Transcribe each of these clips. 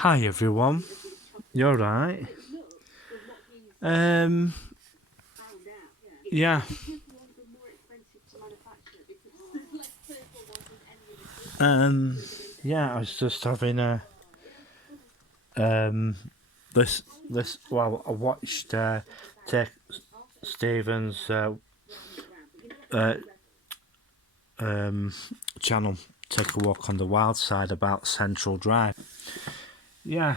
Hi everyone, you're right. Um, yeah, um, yeah. I was just having a um, this. Well, I watched Tech Stevens uh, um, channel. Take a walk on the wild side about Central Drive. Yeah,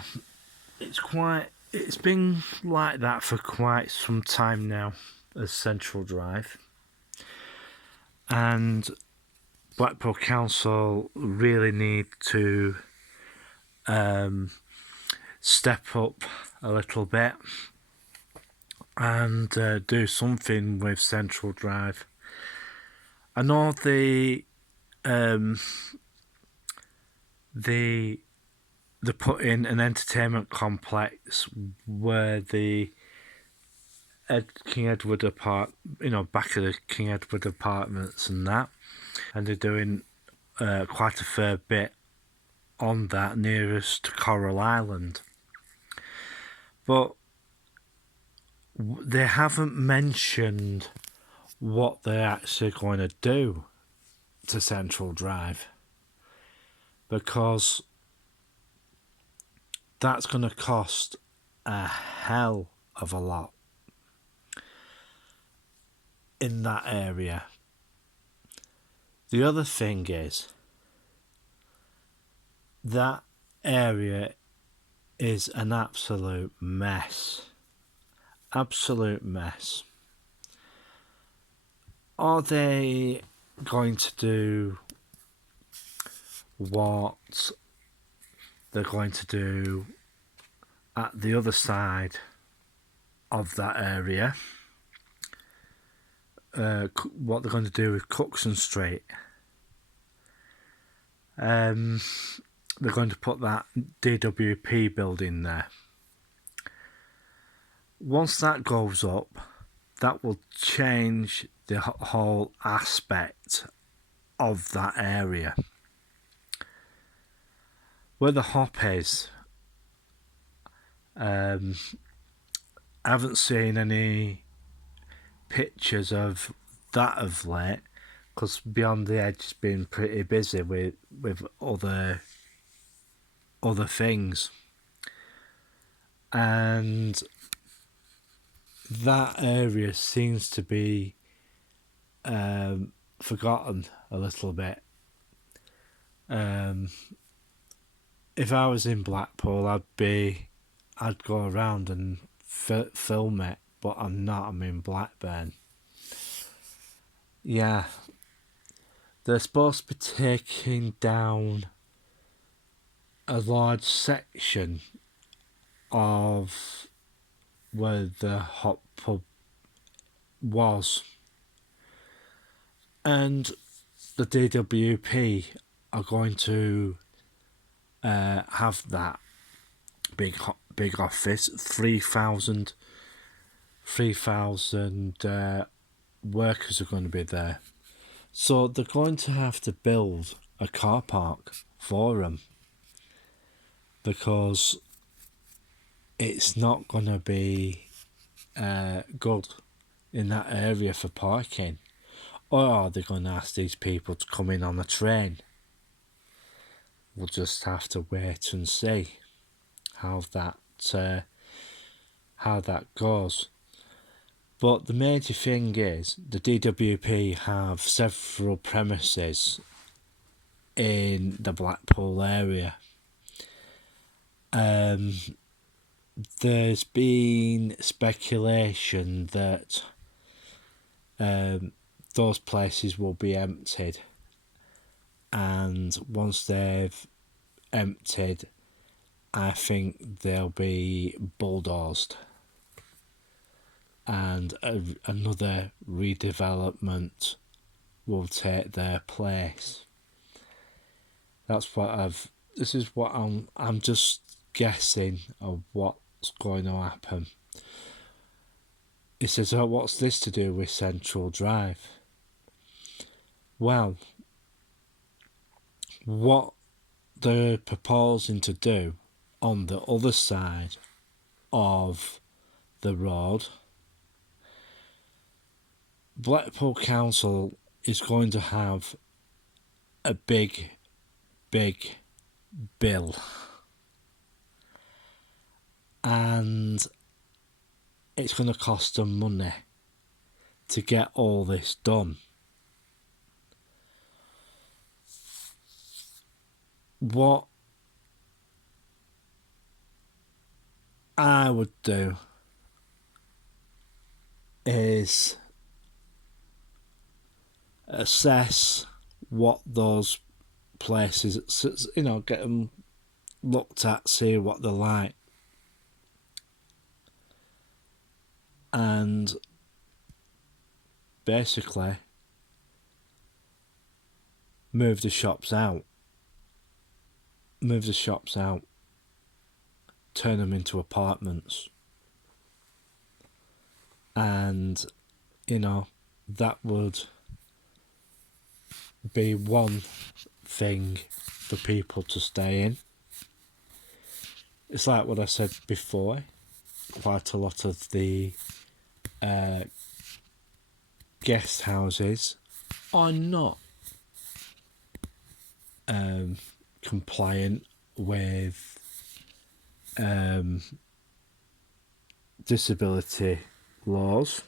It's been like that for quite some time now, as Central Drive, and Blackpool Council really need to step up a little bit and do something with Central Drive. I know um, the they put in an entertainment complex where the King Edward back of the King Edward apartments and that, and they're doing quite a fair bit on that nearest to Coral Island, but they haven't mentioned what they're actually going to do to Central Drive, because that's going to cost a hell of a lot in that area. The other thing is that area is an absolute mess. Absolute mess. Are they going to do what they're going to do at the other side of that area? What they're going to do with Cookson Street? They're going to put that DWP building there. Once that goes up, that will change the whole aspect of that area. Where the hop is, I haven't seen any pictures of that of late, because Beyond the Edge has been pretty busy with other things, and that area seems to be forgotten a little bit. If I was in Blackpool, I'd go around and film it, but I'm not. I'm in Blackburn. Yeah, they're supposed to be taking down a large section of where the hot pub was, and the DWP are going to have that big office, 3,000 workers are going to be there, so they're going to have to build a car park for them, because it's not going to be good in that area for parking. Or are they going to ask these people to come in on a train? We'll just have to wait and see how that goes. But the major thing is the DWP have several premises in the Blackpool area. There's been speculation that those places will be emptied, and once they've emptied, I think they'll be bulldozed, and another redevelopment will take their place. This is what I'm just guessing of what's going to happen. He says, "Oh, what's this to do with Central Drive?" Well, what they're proposing to do on the other side of the road, Blackpool Council is going to have a big bill, and it's going to cost them money to get all this done. What I would do is assess what those places, get them looked at, see what they're like, and basically move the shops out, turn them into apartments, and that would be one thing for people to stay in. It's like what I said before, quite a lot of the guest houses are not compliant with disability laws,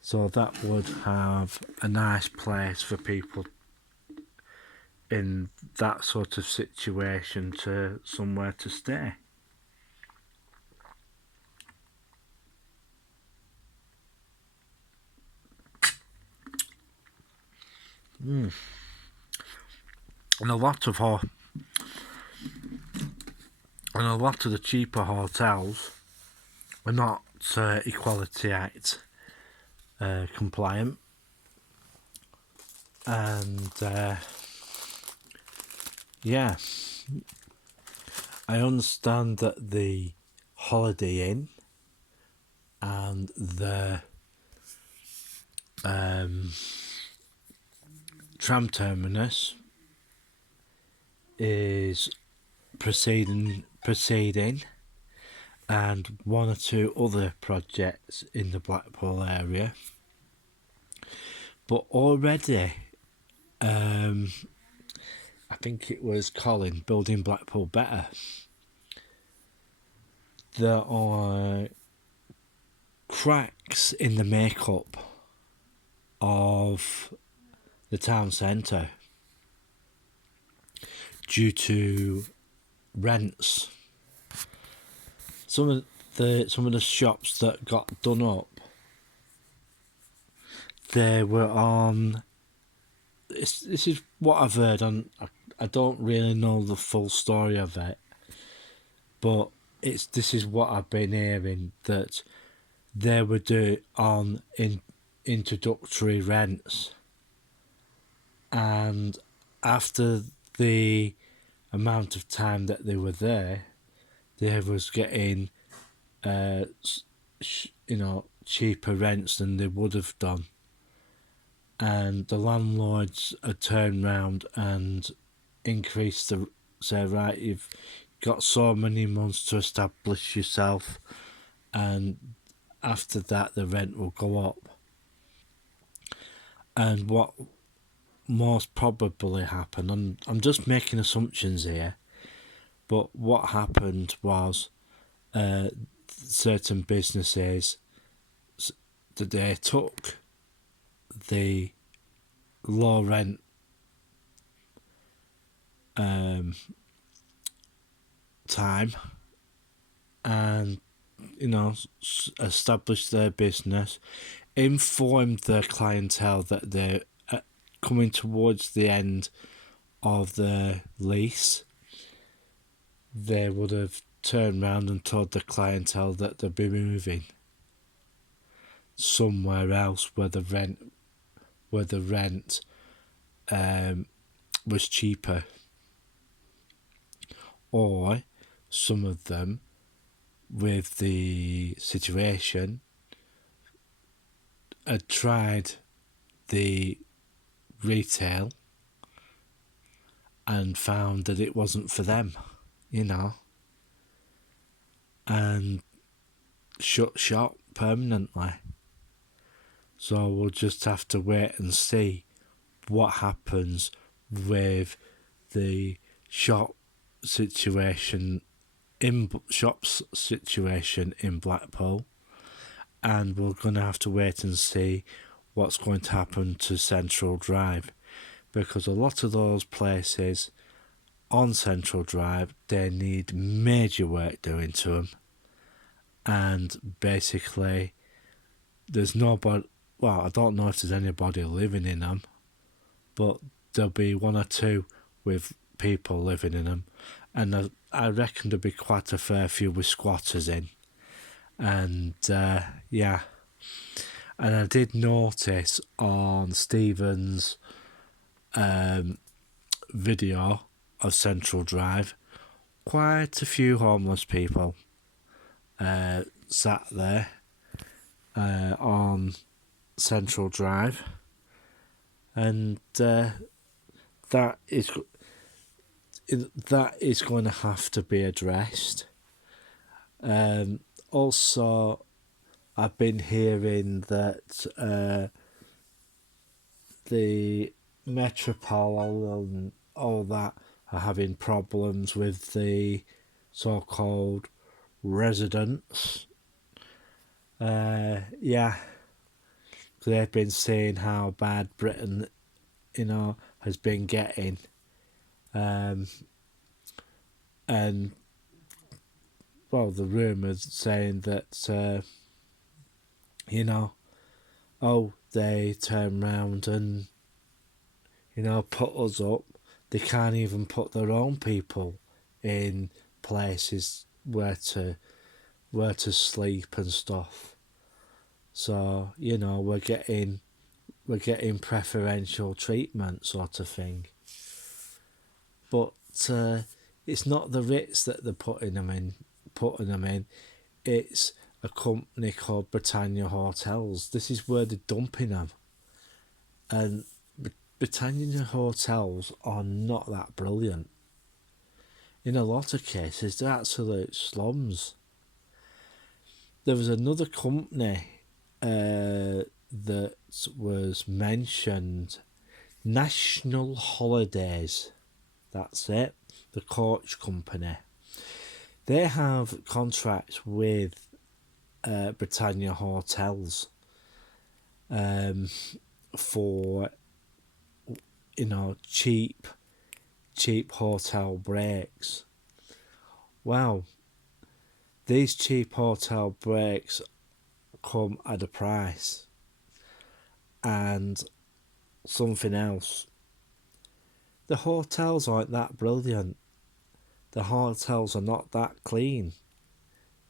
so that would have a nice place for people in that sort of situation to somewhere to stay. And a lot of the cheaper hotels are not Equality Act compliant, and I understand that the Holiday Inn and the tram terminus is proceeding, and one or two other projects in the Blackpool area, but already I think it was Colin, Building Blackpool Better, there are cracks in the makeup of the town centre due to rents. Some of the shops that got done up, they were on. This is what I've heard, and I don't really know the full story of it, but this is what I've been hearing, that they were on introductory rents, and after the amount of time that they were there, they was getting cheaper rents than they would have done, and the landlords had turned round and increased say, right, you've got so many months to establish yourself, and after that the rent will go up. And what most probably happened, and I'm just making assumptions here, but what happened was certain businesses, that they took the low rent time and established their business, informed their clientele that they're coming towards the end of their lease. They would have turned round and told the clientele that they'd be moving somewhere else where the rent was cheaper. Or some of them, with the situation, had tried the retail and found that it wasn't for them. you know, and shut shop permanently. So we'll just have to wait and see what happens with the shop situation in Blackpool, and we're going to have to wait and see what's going to happen to Central Drive, because a lot of those places on Central Drive, they need major work doing to them, and basically there's nobody, well, I don't know if there's anybody living in them, but there'll be one or two with people living in them, and I reckon there'll be quite a fair few with squatters in. And yeah, and I did notice on Stephen's video of Central Drive, quite a few homeless people sat there on Central Drive, and that is going to have to be addressed. Also, I've been hearing that the Metropole and all that are having problems with the so-called residents. Yeah, they've been saying how bad Britain, has been getting, and well, the rumours saying that they turn round and put us up. They can't even put their own people in places where to sleep and stuff. So we're getting preferential treatment, sort of thing. But it's not the Ritz that they're putting them in. It's a company called Britannia Hotels. This is where they're dumping them, and Britannia Hotels are not that brilliant. In a lot of cases, they're absolute slums. There was another company that was mentioned, National Holidays. That's it, the coach company. They have contracts with Britannia Hotels for cheap hotel breaks. Wow, these cheap hotel breaks come at a price. And something else, the hotels aren't that brilliant. The hotels are not that clean.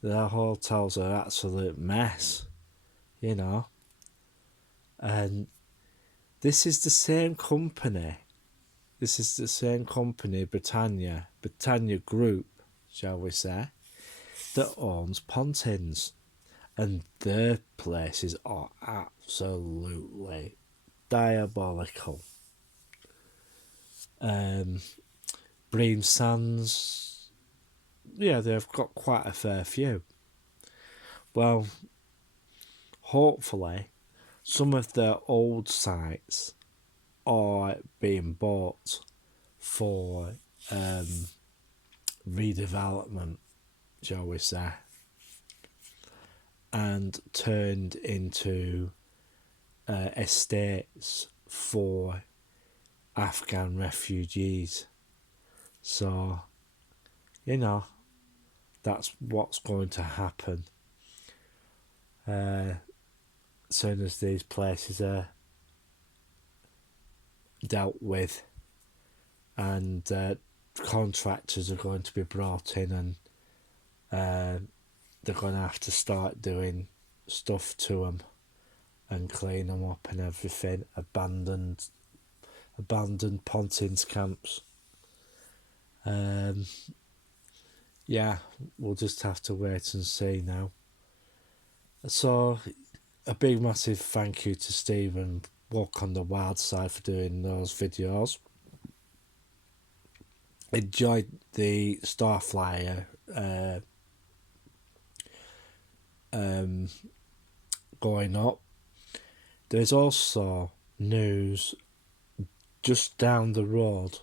The hotels are an absolute mess, and this is the same company, Britannia Group, shall we say, that owns Pontins, and their places are absolutely diabolical. Bream Sands, yeah, they've got quite a fair few. Well, hopefully some of their old sites are being bought for redevelopment, shall we say, and turned into estates for Afghan refugees. So, that's what's going to happen as soon as these places are dealt with, and contractors are going to be brought in, and they're going to have to start doing stuff to them and clean them up and everything. Abandoned Pontins camps. Yeah, we'll just have to wait and see now. So, a big massive thank you to Stephen Walk on the Wild Side for doing those videos. enjoyed the Starflyer going up. There's also news just down the road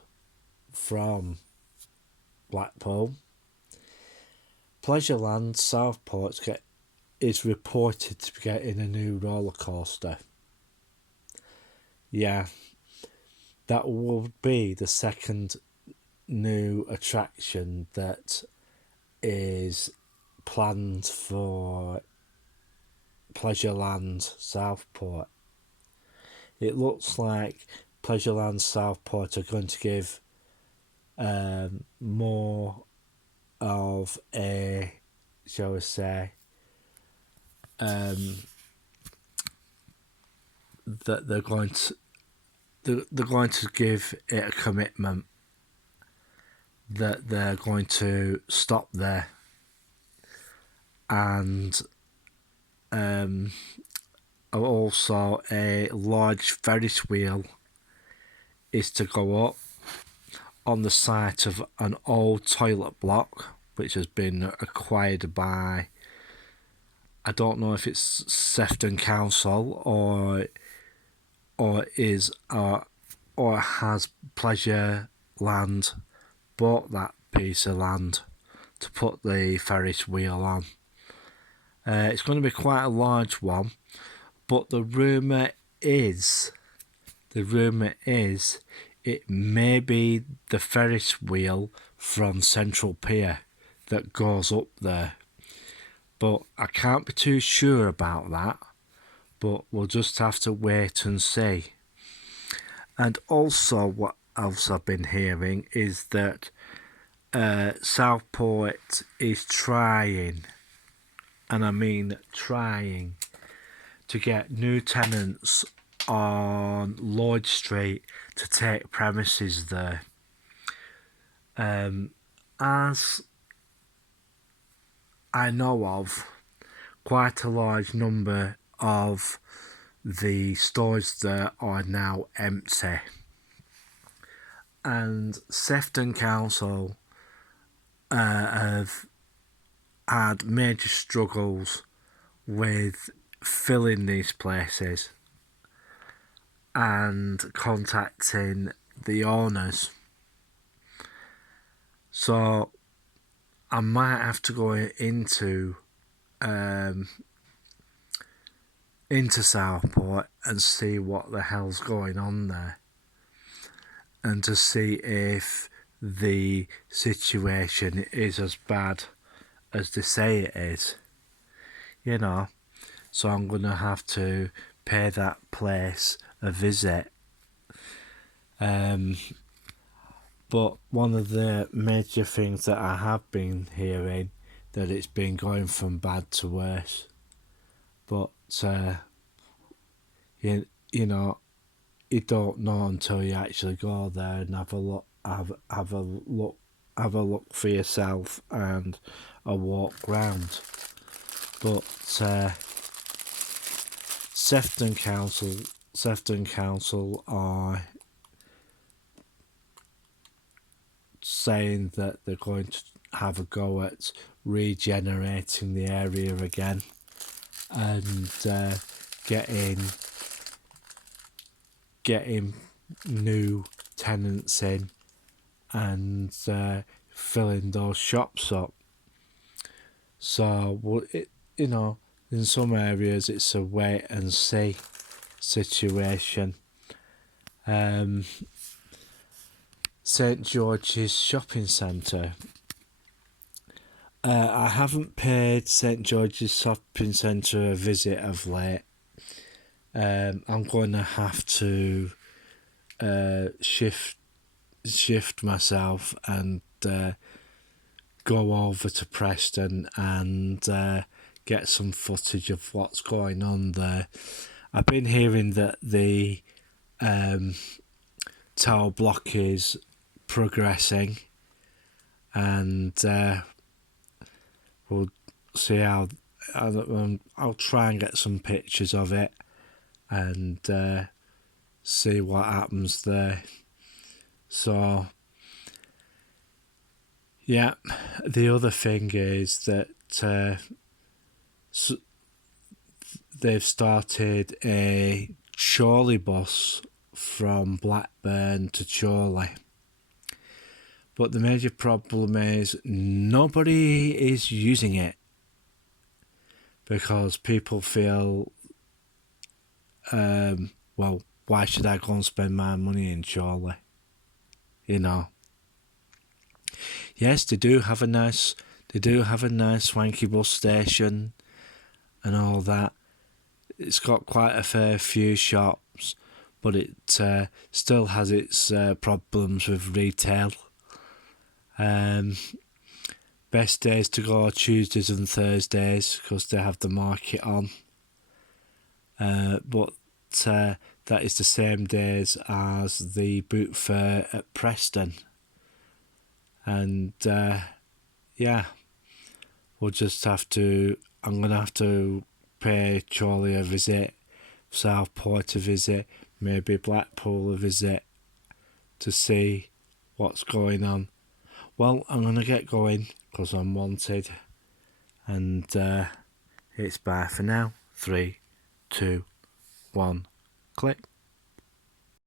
from Blackpool. Pleasureland Southport is reported to be getting a new roller coaster. Yeah, that will be the second new attraction that is planned for Pleasureland Southport. It looks like Pleasureland Southport are going to give more of a, shall we say, that they're going to give it a commitment that they're going to stop there, and also a large Ferris wheel is to go up on the site of an old toilet block which has been acquired by, I don't know if it's Sefton Council or has Pleasureland bought that piece of land to put the Ferris wheel on. It's going to be quite a large one, but the rumour is it may be the Ferris wheel from Central Pier that goes up there. But I can't be too sure about that, but we'll just have to wait and see. And also what else I've been hearing is that Southport is trying, and I mean trying, to get new tenants on Lloyd Street to take premises there. As I know of, quite a large number of the stores there are now empty, and Sefton Council have had major struggles with filling these places and contacting the owners. So I might have to go into Southport and see what the hell's going on there, and to see if the situation is as bad as they say it is, you know. So I'm going to have to pay that place a visit. But one of the major things that I have been hearing, that it's been going from bad to worse. But you know, you don't know until you actually go there and have a look for yourself and a walk round. But Sefton Council are saying that they're going to have a go at regenerating the area again and getting new tenants in and filling those shops up. So in some areas it's a wait and see situation. St George's Shopping Centre. I haven't paid St George's Shopping Centre a visit of late. I'm going to have to shift myself and go over to Preston and get some footage of what's going on there. I've been hearing that the tower block is progressing, and we'll see how. I'll try and get some pictures of it and see what happens there. So Yeah, the other thing is that they've started a Chorley bus from Blackburn to Chorley. But the major problem is nobody is using it because people feel, well, why should I go and spend my money in Chorley? You know. Yes, they do have a nice swanky bus station and all that. It's got quite a fair few shops, but it still has its problems with retail. Best days to go are Tuesdays and Thursdays because they have the market on. But that is the same days as the boot fair at Preston. And yeah, we'll just have to. I'm gonna have to pay Chorley a visit, Southport a visit, maybe Blackpool a visit to see what's going on. Well, I'm gonna get going because I'm wanted, and it's bye for now. 3, 2, 1, click.